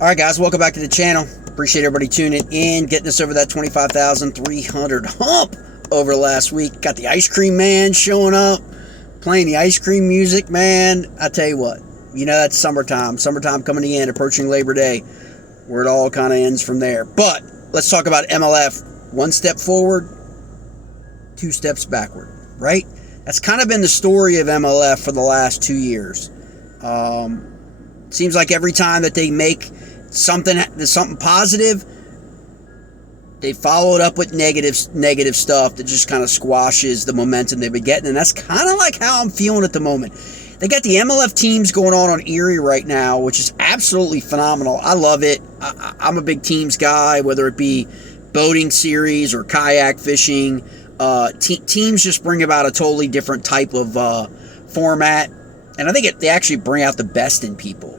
All right, guys, welcome back to the channel. Appreciate everybody tuning in, getting us over that 25,300 hump over the last week. Got the ice cream man showing up, playing the ice cream music, man. I tell you what, you know, that's summertime. Summertime coming to the end, approaching Labor Day, where it all kind of ends from there. But let's talk about MLF. One step forward, two steps backward, right? That's kind of been the story of MLF for the last 2 years. Seems like every time that they make something positive, they follow it up with negative stuff that just kind of squashes the momentum they've been getting. And that's kind of like how I'm feeling at the moment. They got the MLF teams going on Erie right now, which is absolutely phenomenal. I love it. I'm a big teams guy, whether it be boating series or kayak fishing. Teams just bring about a totally different type of format. And I think they actually bring out the best in people.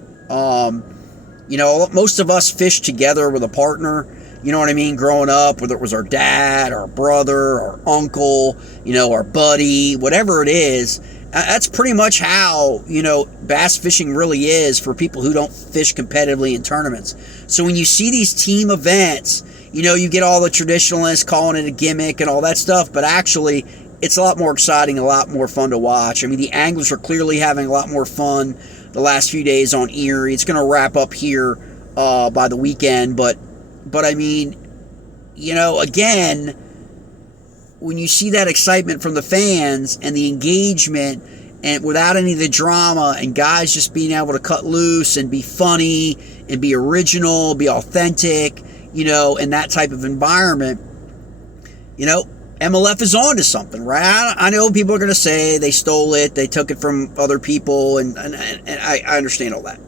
You know, most of us fish together with a partner, you know what I mean, growing up, whether it was our dad, our brother, our uncle, you know, our buddy, whatever it is. That's pretty much how, you know, bass fishing really is for people who don't fish competitively in tournaments. So when you see these team events, you know, you get all the traditionalists calling it a gimmick and all that stuff, but actually it's a lot more exciting, a lot more fun to watch. I mean, the anglers are clearly having a lot more fun the last few days on Erie. It's going to wrap up here by the weekend, but I mean, you know, again, when you see that excitement from the fans and the engagement and without any of the drama and guys just being able to cut loose and be funny and be original, be authentic, you know, in that type of environment, you know, MLF is on to something, right? I know people are going to say they stole it, they took it from other people, and I understand all that.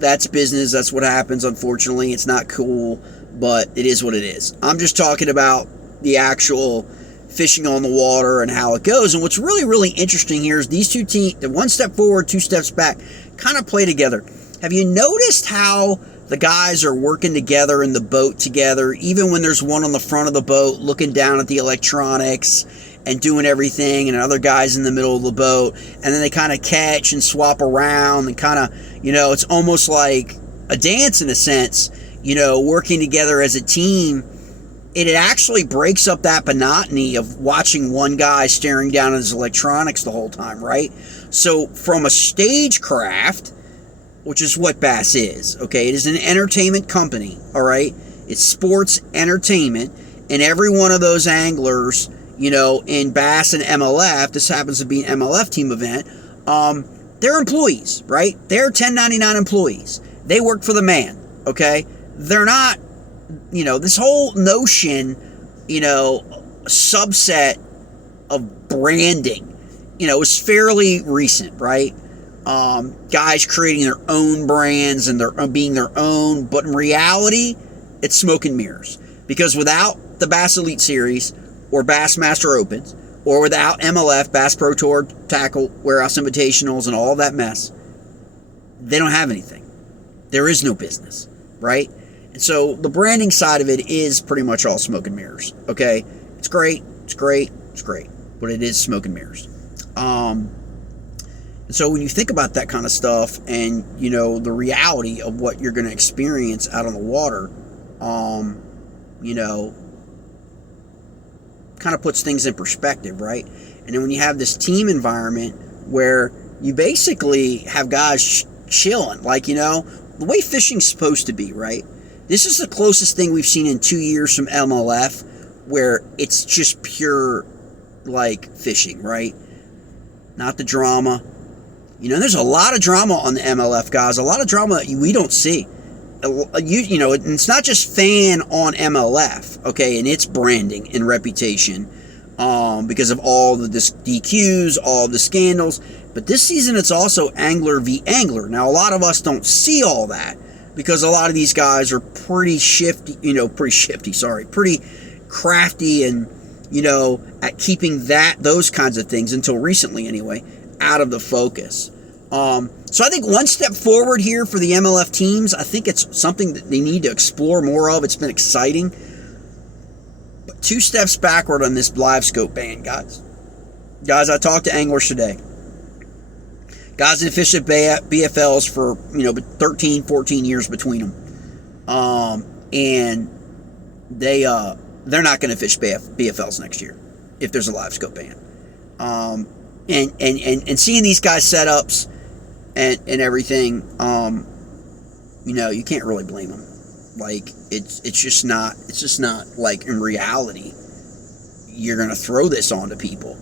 That's business, that's what happens, unfortunately. It's not cool, but it is what it is. I'm just talking about the actual fishing on the water and how it goes. And what's really, really interesting here is these two teams, the one step forward, two steps back, kind of play together. Have you noticed how the guys are working together in the boat together, even when there's one on the front of the boat looking down at the electronics and doing everything, and other guys in the middle of the boat, and then they kind of catch and swap around and kind of, you know, it's almost like a dance in a sense, you know, working together as a team. It actually breaks up that monotony of watching one guy staring down at his electronics the whole time, right? So from a stagecraft, which is what bass is, okay? It is an entertainment company, all right? It's sports entertainment, and every one of those anglers, you know, in bass and MLF, this happens to be an MLF team event, they're employees, right? They're 1099 employees. They work for the man, okay? They're not, you know, this whole notion, you know, subset of branding, you know, is fairly recent, right? Guys creating their own brands and being their own, but in reality, it's smoke and mirrors. Because without the Bass Elite Series or Bassmaster Opens, or without MLF, Bass Pro Tour, Tackle, Warehouse Invitationals, and all of that mess, they don't have anything. There is no business, right? And so the branding side of it is pretty much all smoke and mirrors, okay? It's great, it's great, it's great, but it is smoke and mirrors. And so when you think about that kind of stuff and, you know, the reality of what you're going to experience out on the water, you know, kind of puts things in perspective, right? And then when you have this team environment where you basically have guys chilling, like, you know, the way fishing's supposed to be, right? This is the closest thing we've seen in 2 years from MLF where it's just pure, like, fishing, right? Not the drama. You know, there's a lot of drama on the MLF, guys. A lot of drama that we don't see. You know, it's not just fan on MLF, okay, and its branding and reputation because of all the DQs, all the scandals. But this season, it's also angler v. angler. Now, a lot of us don't see all that because a lot of these guys are pretty shifty, pretty crafty and, you know, at keeping those kinds of things, until recently anyway, out of the focus. So I think one step forward here for the MLF teams. I think it's something that they need to explore more of. It's been exciting. But two steps backward on this Livescope ban, guys. Guys, I talked to anglers today. Guys that fish at BFLs for 13, 14 years between them, and they're not going to fish BFLs next year if there's a Livescope ban. And seeing these guys setups and everything, you can't really blame them. Like it's just not like in reality you're going to throw this onto people.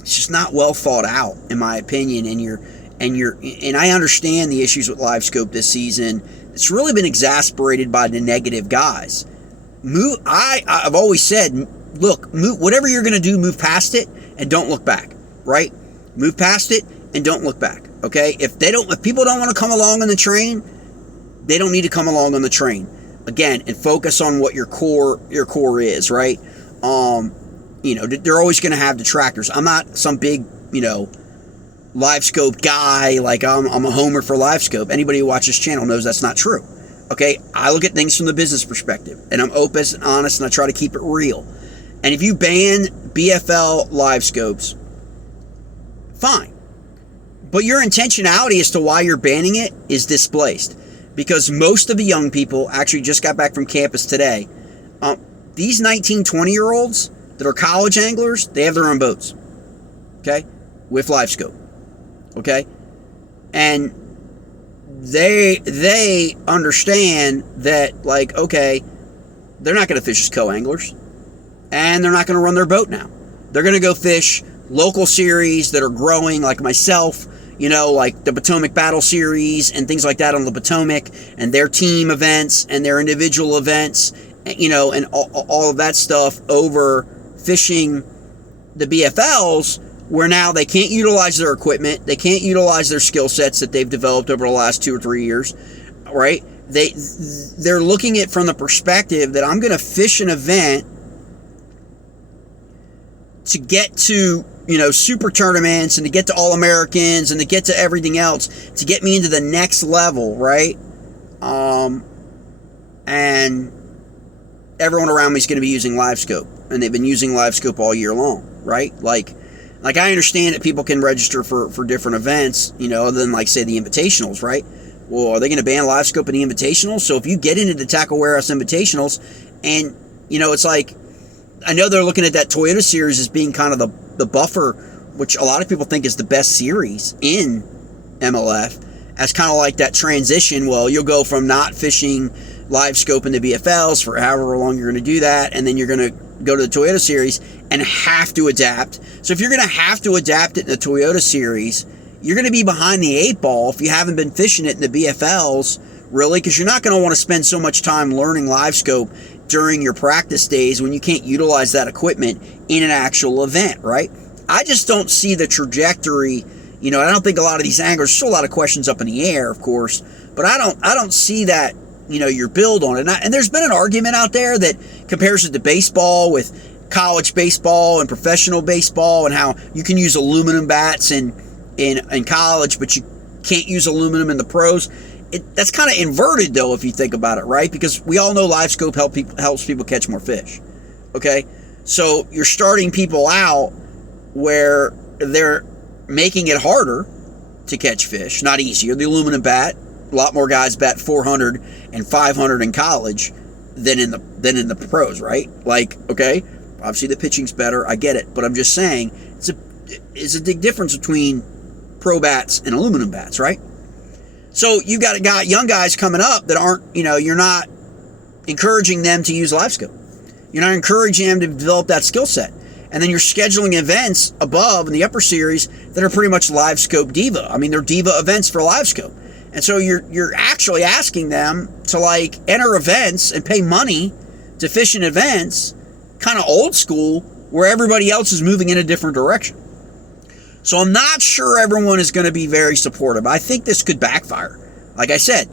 It's just not well thought out, in my opinion. And I understand the issues with Livescope this season. It's really been exasperated by the negative guys. I've always said, look, whatever you're going to do, move past it and don't look back. Right? Move past it and don't look back. Okay? If people don't want to come along on the train, they don't need to come along on the train. Again, and focus on what your core is. Right? They're always going to have detractors. I'm not some big, Livescope guy. Like I'm a homer for Livescope. Anybody who watches this channel knows that's not true. Okay, I look at things from the business perspective, and I'm open and honest, and I try to keep it real. And if you ban BFL Livescopes, fine. But your intentionality as to why you're banning it is displaced, because most of the young people actually just got back from campus today. These 19, 20-year-olds that are college anglers, they have their own boats, okay, with Livescope, okay, and they understand that, like, okay, they're not going to fish as co-anglers, and they're not going to run their boat now. They're going to go fish local series that are growing, like myself, like the Potomac Battle Series and things like that on the Potomac, and their team events and their individual events, and all of that stuff over fishing the BFLs, where now they can't utilize their equipment, they can't utilize their skill sets that they've developed over the last 2 or 3 years, right? They're looking at it from the perspective that I'm going to fish an event to get to, super tournaments and to get to All-Americans and to get to everything else, to get me into the next level, right? And everyone around me is going to be using Livescope, and they've been using Livescope all year long, right? Like I understand that people can register for different events, other than, like, say, the invitationals, right? Well, are they going to ban Livescope in the invitationals? So if you get into the Tackle Warehouse invitationals, and, it's like, I know they're looking at that Toyota series as being kind of the buffer, which a lot of people think is the best series in MLF, as kind of like that transition. Well, you'll go from not fishing Livescope in the BFLs for however long you're going to do that, and then you're going to go to the Toyota series and have to adapt. So if you're going to have to adapt it in the Toyota series, you're going to be behind the 8 ball if you haven't been fishing it in the BFLs, really, because you're not going to want to spend so much time learning Livescope during your practice days when you can't utilize that equipment in an actual event, right? I just don't see the trajectory. I don't think a lot of these anglers, still a lot of questions up in the air, of course, but I don't see that, your build on it. And there's been an argument out there that compares it to baseball, with college baseball and professional baseball, and how you can use aluminum bats in college, but you can't use aluminum in the pros. That's kind of inverted, though, if you think about it, right? Because we all know Livescope helps people catch more fish, okay? So you're starting people out where they're making it harder to catch fish, not easier. The aluminum bat, a lot more guys bat 400 and 500 in college than in the pros, right? Like, okay, obviously the pitching's better, I get it, but I'm just saying it's a big difference between pro bats and aluminum bats, right? So you've got young guys coming up that aren't, you're not encouraging them to use Livescope. You're not encouraging them to develop that skill set. And then you're scheduling events above in the upper series that are pretty much Livescope diva. I mean, they're diva events for Livescope. And so you're actually asking them to, like, enter events and pay money to fish in events, kind of old school, where everybody else is moving in a different direction. So I'm not sure everyone is going to be very supportive. I think this could backfire. Like I said,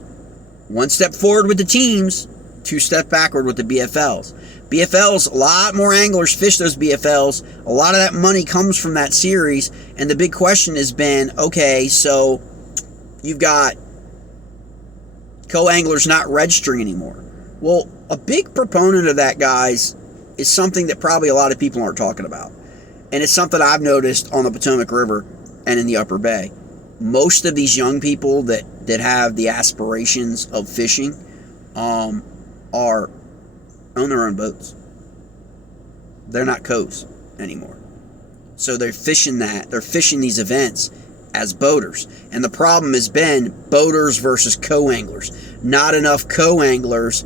1 step forward with the teams, 2 steps backward with the BFLs. BFLs, a lot more anglers fish those BFLs. A lot of that money comes from that series. And the big question has been, okay, so you've got co-anglers not registering anymore. Well, a big proponent of that, guys, is something that probably a lot of people aren't talking about. And it's something I've noticed on the Potomac River. and in the Upper Bay. Most of these young people that have the aspirations of fishing are own their own boats. They're not co's anymore. So they're fishing these events as boaters. And the problem has been boaters versus co-anglers. Not enough co-anglers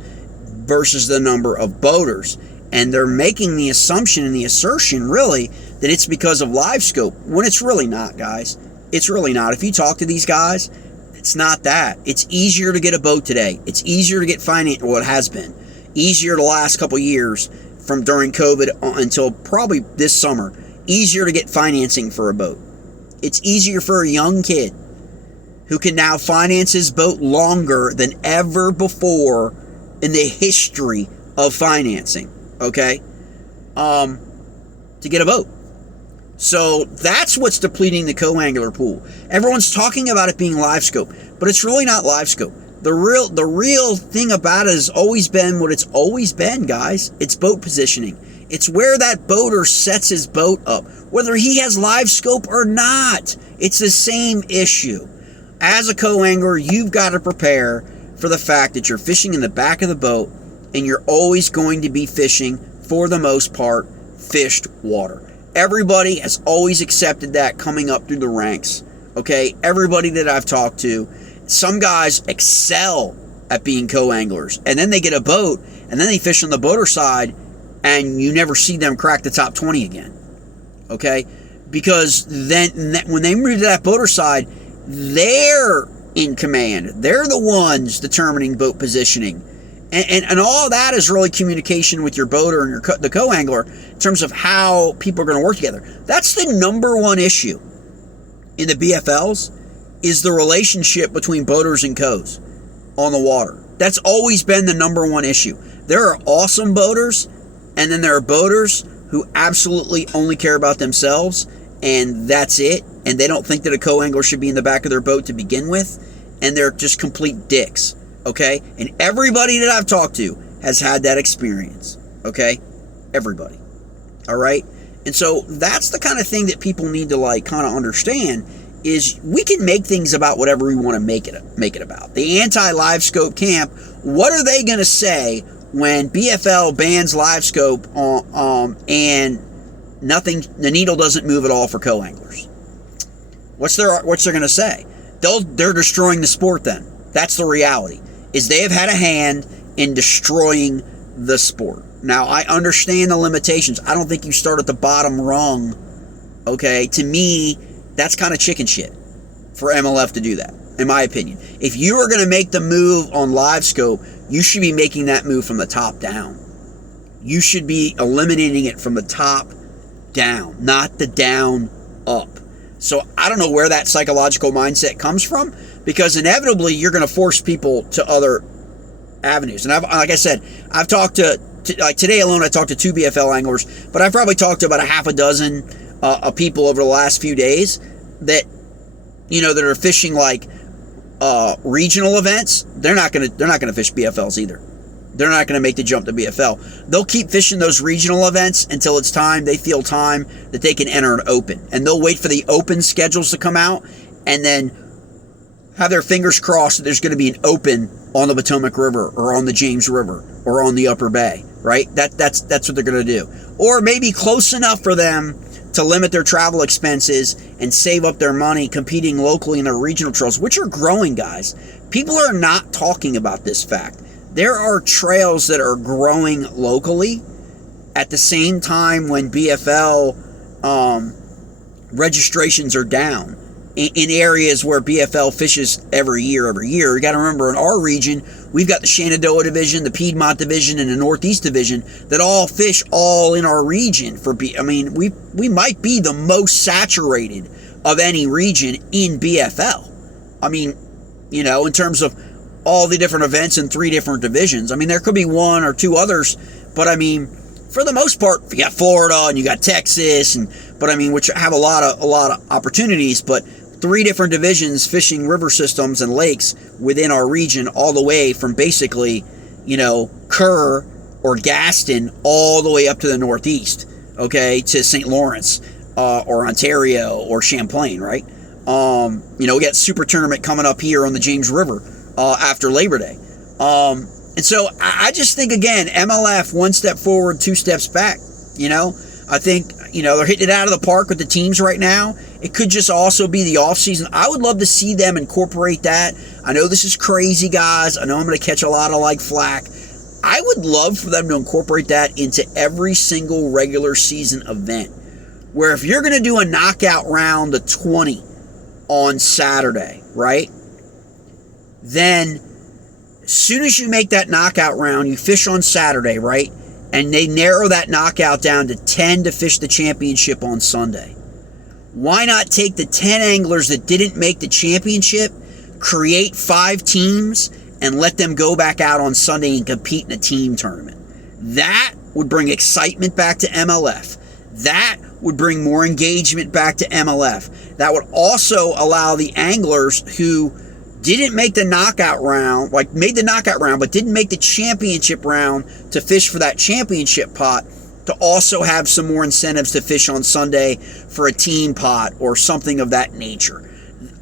versus the number of boaters. And they're making the assumption and the assertion, really, that it's because of Livescope, when it's really not, guys. It's really not. If you talk to these guys, it's not that. It's easier to get a boat today. It's easier to get finance, well, it has been. Easier the last couple years from during COVID until probably this summer. Easier to get financing for a boat. It's easier for a young kid who can now finance his boat longer than ever before in the history of financing, okay, to get a boat. So that's what's depleting the co-angler pool. Everyone's talking about it being Livescope, but it's really not Livescope. The real thing about it has always been what it's always been, guys. It's boat positioning. It's where that boater sets his boat up, whether he has Livescope or not. It's the same issue. As a co-angler, you've got to prepare for the fact that you're fishing in the back of the boat, and you're always going to be fishing, for the most part, fished water. Everybody has always accepted that coming up through the ranks, okay? Everybody that I've talked to, some guys excel at being co-anglers, and then they get a boat, and then they fish on the boater side, and you never see them crack the top 20 again, okay? Because then when they move to that boater side, they're in command. They're the ones determining boat positioning. And all that is really communication with your boater and the co-angler in terms of how people are going to work together. That's the number one issue in the BFLs, is the relationship between boaters and co's on the water. That's always been the number one issue. There are awesome boaters, and then there are boaters who absolutely only care about themselves, and that's it. And they don't think that a co-angler should be in the back of their boat to begin with, and they're just complete dicks. Okay? And everybody that I've talked to has had that experience. Okay? Everybody. All right? And so that's the kind of thing that people need to kind of understand, is we can make things about whatever we want to make it about. The anti-Livescope camp, what are they going to say when BFL bans Livescope and the needle doesn't move at all for co-anglers? What's they're going to say? They're destroying the sport then. That's the reality. Is they have had a hand in destroying the sport. Now, I understand the limitations. I don't think you start at the bottom rung, okay? To me, that's kind of chicken shit for MLF to do that, in my opinion. If you are going to make the move on Livescope, you should be making that move from the top down. You should be eliminating it from the top down, not the down up. So I don't know where that psychological mindset comes from, because inevitably you're going to force people to other avenues. And like I said, I've talked to like today alone, I talked to 2 BFL anglers, but I've probably talked to about a half a dozen of people over the last few days that, that are fishing regional events. They're not going to fish BFLs either. They're not going to make the jump to BFL. They'll keep fishing those regional events until it's time, they feel time that they can enter an open. And they'll wait for the open schedules to come out and then have their fingers crossed that there's going to be an open on the Potomac River or on the James River or on the Upper Bay, right? That's what they're going to do. Or maybe close enough for them to limit their travel expenses and save up their money competing locally in their regional trails, which are growing, guys. People are not talking about this fact. There are trails that are growing locally at the same time when BFL registrations are down in areas where BFL fishes every year. You got to remember, in our region, we've got the Shenandoah Division, the Piedmont Division, and the Northeast Division that all fish all in our region. We might be the most saturated of any region in BFL. In terms of all the different events in 3 different divisions. There could be 1 or 2 others, but for the most part, you got Florida and you got Texas, which have a lot of opportunities, but 3 different divisions fishing river systems and lakes within our region, all the way from basically, Kerr or Gaston all the way up to the Northeast, okay, to St. Lawrence, or Ontario or Champlain, right? We got Super Tournament coming up here on the James River after Labor Day. And so I just think, again, MLF, one step forward, two steps back. I think, they're hitting it out of the park with the teams right now. It could just also be the offseason. I would love to see them incorporate that. I know this is crazy, guys. I know I'm going to catch a lot of flack. I would love for them to incorporate that into every single regular season event. Where if you're going to do a knockout round of 20 on Saturday, right? Then as soon as you make that knockout round, you fish on Saturday, right? And they narrow that knockout down to 10 to fish the championship on Sunday. Why not take the 10 anglers that didn't make the championship, create 5 teams, and let them go back out on Sunday and compete in a team tournament? That would bring excitement back to MLF. That would bring more engagement back to MLF. That would also allow the anglers who didn't make the knockout round, made the knockout round, but didn't make the championship round to fish for that championship pot, to also have some more incentives to fish on Sunday for a team pot or something of that nature.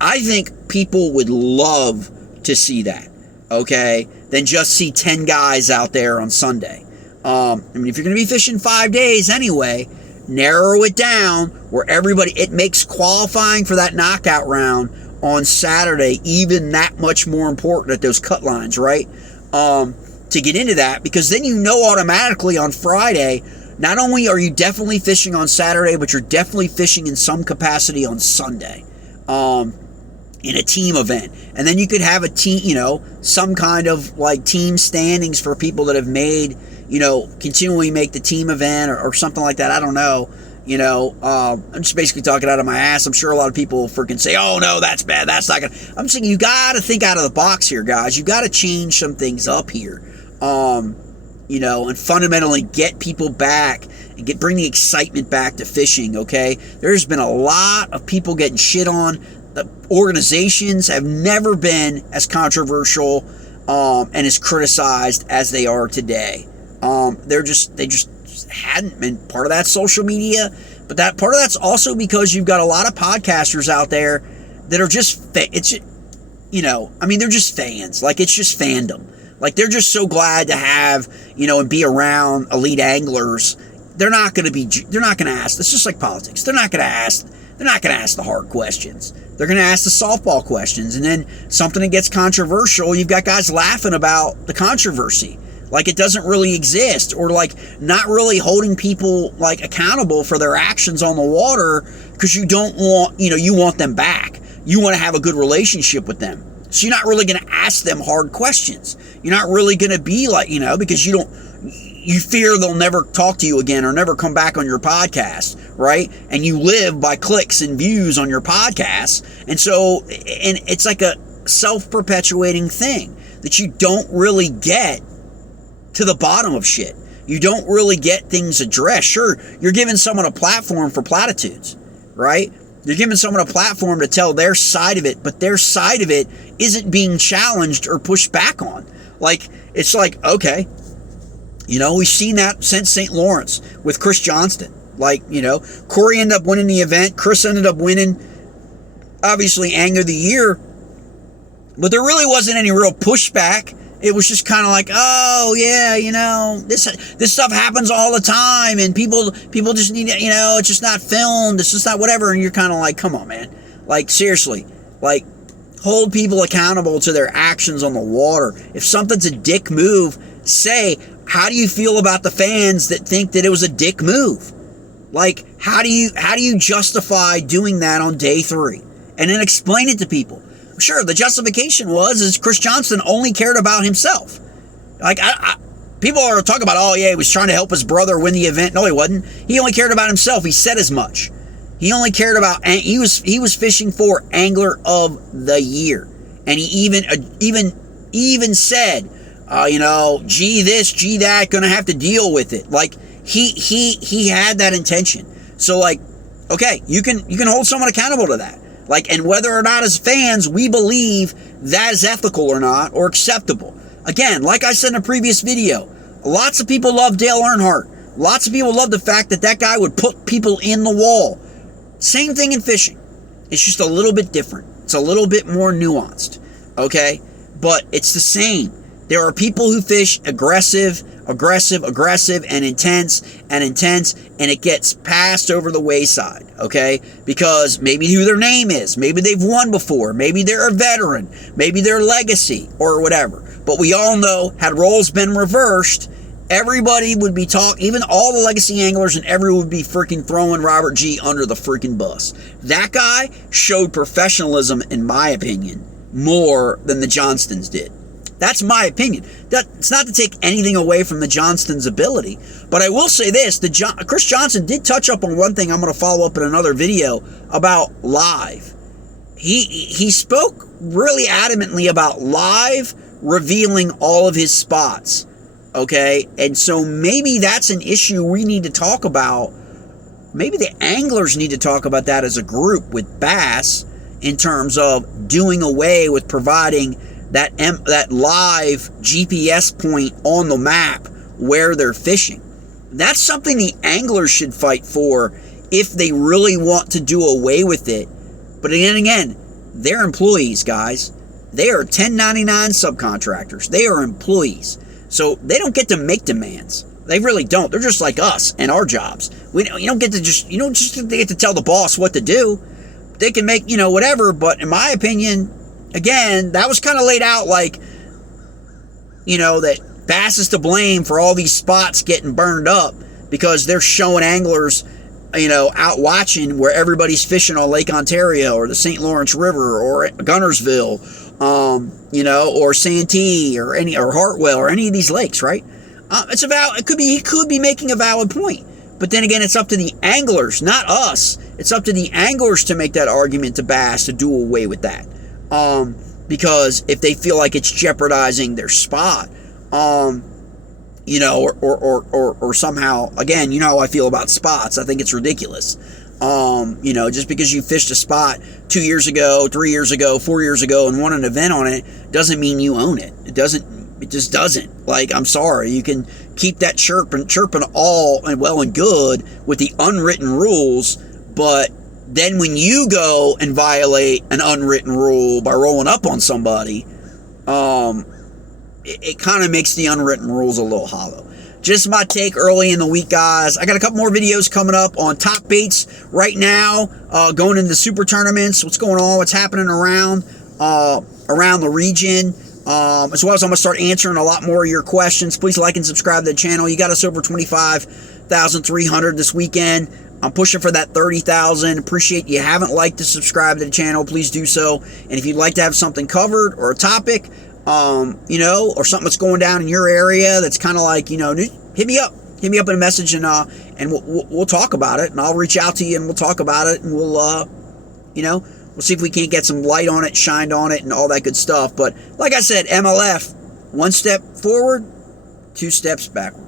I think people would love to see that, okay, than just see 10 guys out there on Sunday. If you're going to be fishing 5 days anyway, narrow it down where it makes qualifying for that knockout round on Saturday even that much more important at those cut lines, right? To get into that, because then automatically on Friday, not only are you definitely fishing on Saturday, but you're definitely fishing in some capacity on Sunday, in a team event. And then you could have a team, some kind of team standings for people that have made, continually make the team event or something like that. I don't know. I'm just basically talking out of my ass. I'm sure a lot of people will freaking say, oh, no, that's bad. That's not going to... I'm saying you got to think out of the box here, guys. You got to change some things up here, and fundamentally get people back and bring the excitement back to fishing, okay? There's been a lot of people getting shit on. The organizations have never been as controversial and as criticized as they are today. They just hadn't been. Part of that social media, but that part of that's also because you've got a lot of podcasters out there that are just they're just fans. It's just fandom. They're just so glad to have, and be around elite anglers. They're not going to ask. It's just like politics. They're not going to ask the hard questions. They're going to ask the softball questions, and then something that gets controversial, you've got guys laughing about the controversy. It doesn't really exist, or not really holding people accountable for their actions on the water, because you don't want, you want them back. You want to have a good relationship with them. So you're not really going to ask them hard questions. You're not really going to be because you fear they'll never talk to you again or never come back on your podcast, right? And you live by clicks and views on your podcast. And so, and it's like a self-perpetuating thing that you don't really get to the bottom of shit. You don't really get things addressed. Sure, you're giving someone a platform for platitudes, right? You're giving someone a platform to tell their side of it, but their side of it isn't being challenged or pushed back on. It's okay, we've seen that since St. Lawrence with Chris Johnston. Corey ended up winning the event. Chris ended up winning, obviously, Angler of the Year, but there really wasn't any real pushback. It was just kind of oh yeah, this stuff happens all the time, and people just need it's just not filmed, it's just not whatever, and you're kind of come on, man, seriously, hold people accountable to their actions on the water. If something's a dick move, say, how do you feel about the fans that think that it was a dick move? How do you justify doing that on day 3, and then explain it to people? Sure, the justification is Chris Johnston only cared about himself. People are talking about, oh yeah, he was trying to help his brother win the event. No, he wasn't. He only cared about himself. He said as much. He only cared about, he was fishing for Angler of the Year, and he even said, gee this, gee that, gonna have to deal with it. He had that intention. So okay, you can hold someone accountable to that. And whether or not as fans we believe that is ethical or not, or acceptable. Again, like I said in a previous video, lots of people love Dale Earnhardt. Lots of people love the fact that guy would put people in the wall. Same thing in fishing. It's just a little bit different. It's a little bit more nuanced, okay? But it's the same. There are people who fish aggressive, and intense, and it gets passed over the wayside, okay? Because maybe who their name is, maybe they've won before, maybe they're a veteran, maybe they're legacy, or whatever. But we all know, had roles been reversed, everybody would be talking, even all the legacy anglers, and everyone would be freaking throwing Robert G under the freaking bus. That guy showed professionalism, in my opinion, more than the Johnstons did. That's my opinion. It's not to take anything away from the Johnstons' ability, but I will say this: Chris Johnson did touch up on one thing I'm going to follow up in another video about live. He spoke really adamantly about live revealing all of his spots. Okay, and so maybe that's an issue we need to talk about. Maybe the anglers need to talk about that as a group with bass, in terms of doing away with providing that live GPS point on the map where they're fishing. That's something the anglers should fight for if they really want to do away with it. But again, they're employees, guys. They are 1099 subcontractors. They are employees. So they don't get to make demands. They really don't. They're just like us and our jobs. You don't get to tell the boss what to do. They can make, whatever, but in my opinion, again, that was kind of laid out like, that Bass is to blame for all these spots getting burned up because they're showing anglers, out watching where everybody's fishing on Lake Ontario or the St. Lawrence River or Gunnersville, or Santee or Hartwell or any of these lakes, right? He could be making a valid point. But then again, it's up to the anglers, not us. It's up to the anglers to make that argument to Bass to do away with that. Because if they feel like it's jeopardizing their spot, or somehow, again, you know how I feel about spots. I think it's ridiculous. Just because you fished a spot 2 years ago, 3 years ago, 4 years ago, and won an event on it, doesn't mean you own it. It just doesn't. Like, I'm sorry. You can keep that chirping all and well and good with the unwritten rules, but then when you go and violate an unwritten rule by rolling up on somebody, it kind of makes the unwritten rules a little hollow. Just my take early in the week, guys. I got a couple more videos coming up on top baits right now, going into the super tournaments, what's going on, what's happening around the region. As well as I'm going to start answering a lot more of your questions. Please like and subscribe to the channel. You got us over 25,300 this weekend. I'm pushing for that 30,000. Appreciate you haven't liked to subscribe to the channel. Please do so. And if you'd like to have something covered or a topic, or something that's going down in your area that's kind of like, hit me up. Hit me up in a message and we'll talk about it. And I'll reach out to you and we'll talk about it. And we'll see if we can't get some light on it, shined on it, and all that good stuff. But like I said, MLF, 1 step forward, 2 steps backward.